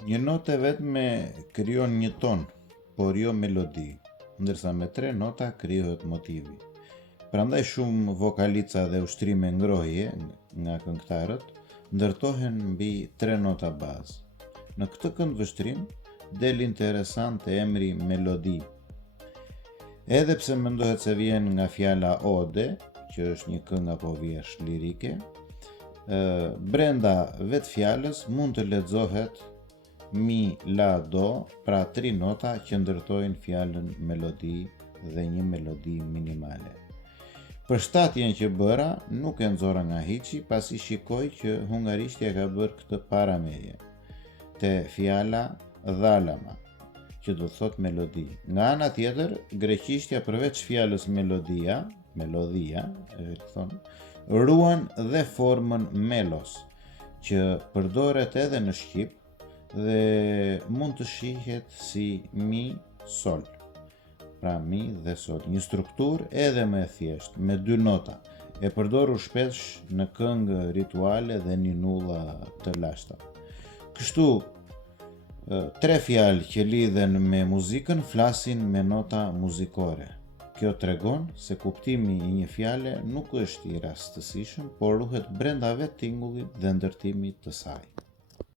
Një notë vetme krijon një ton, por jo melodi, ndërsa me 3 nota krijohet motivi. Prandaj shumë vokalica dhe ushtrime ngrohje nga këngëtarët ndërtohen mbi 3 nota bazë. Në këtë këndvështrim del interesant emri melodi. Edhe pse mendohet se vjen nga fjala ode, që është një këngë apo vjersh lirike, brenda vetë fjalës mund të lexohet mi, la, do, pra 3 nota që ndërtojnë fjalën melodi dhe një melodi minimale. Përshtatjen që bëra nuk e nxora nga hiçi, pasi shikoj që hungarishtja ka bërë këtë parameje te fjala dhalama, që do thot melodi. Nga ana tjetër, greqishtja përveç fjalës melodia, ruan dhe formën melos, që përdoret edhe në shqip dhe mund të shihet si mi, sol. Pra mi dhe sol, një strukturë edhe më e thjeshtë, me 2 nota, e përdorur shpesh në këngë rituale dhe ninulla të lashta. Kështu, 3 fjalë që lidhen me muzikën flasin me nota muzikore. Kjo tregon se kuptimi i një fjale nuk është i rastësishëm, por ruhet brenda vetë tingullit dhe ndërtimit të saj.